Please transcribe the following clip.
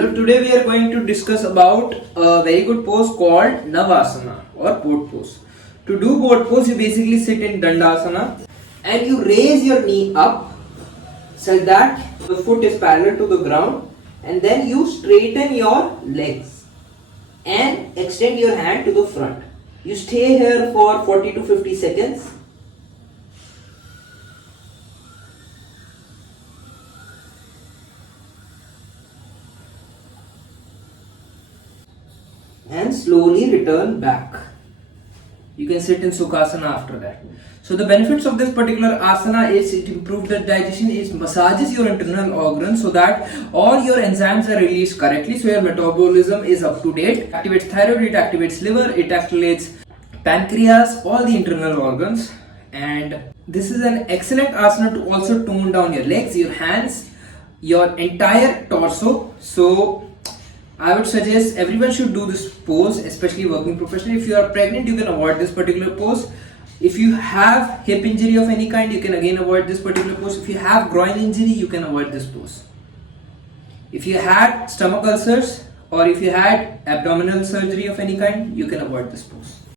So today we are going to discuss about a very good pose called Navasana or boat pose. To do boat pose, you basically sit in Dandasana and you raise your knee up so that the foot is parallel to the ground, and then you straighten your legs and extend your hand to the front. You stay here for 40 to 50 seconds. And slowly return back. You can sit in Sukhasana after that. So the benefits of this particular asana is it improves the digestion, it massages your internal organs so that all your enzymes are released correctly, so your metabolism is up to date. It activates thyroid, it activates liver, it activates pancreas, all the internal organs. And this is an excellent asana to also tone down your legs, your hands, your entire torso. So I would suggest everyone should do this pose, especially working professional. If you are pregnant, you can avoid this particular pose. If you have hip injury of any kind, you can again avoid this particular pose. If you have groin injury, you can avoid this pose. If you had stomach ulcers or if you had abdominal surgery of any kind, you can avoid this pose.